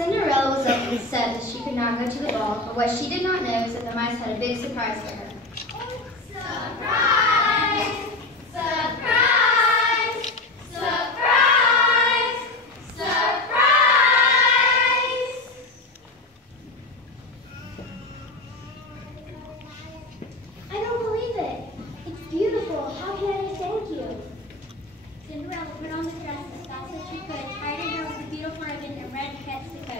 Cinderella was upset that she could not go to the ball, but what she did not know is that the mice had a big surprise for her. Surprise! Surprise! Surprise! Surprise! I don't believe it. It's beautiful. How can I thank you? Cinderella put on the dress as fast as she could, tied her hair with a beautiful ribbon, and ran to catch the coach.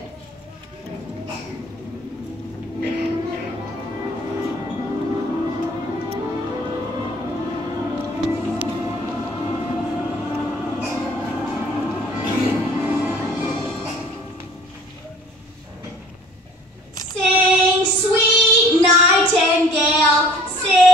Sing, sweet nightingale, sing.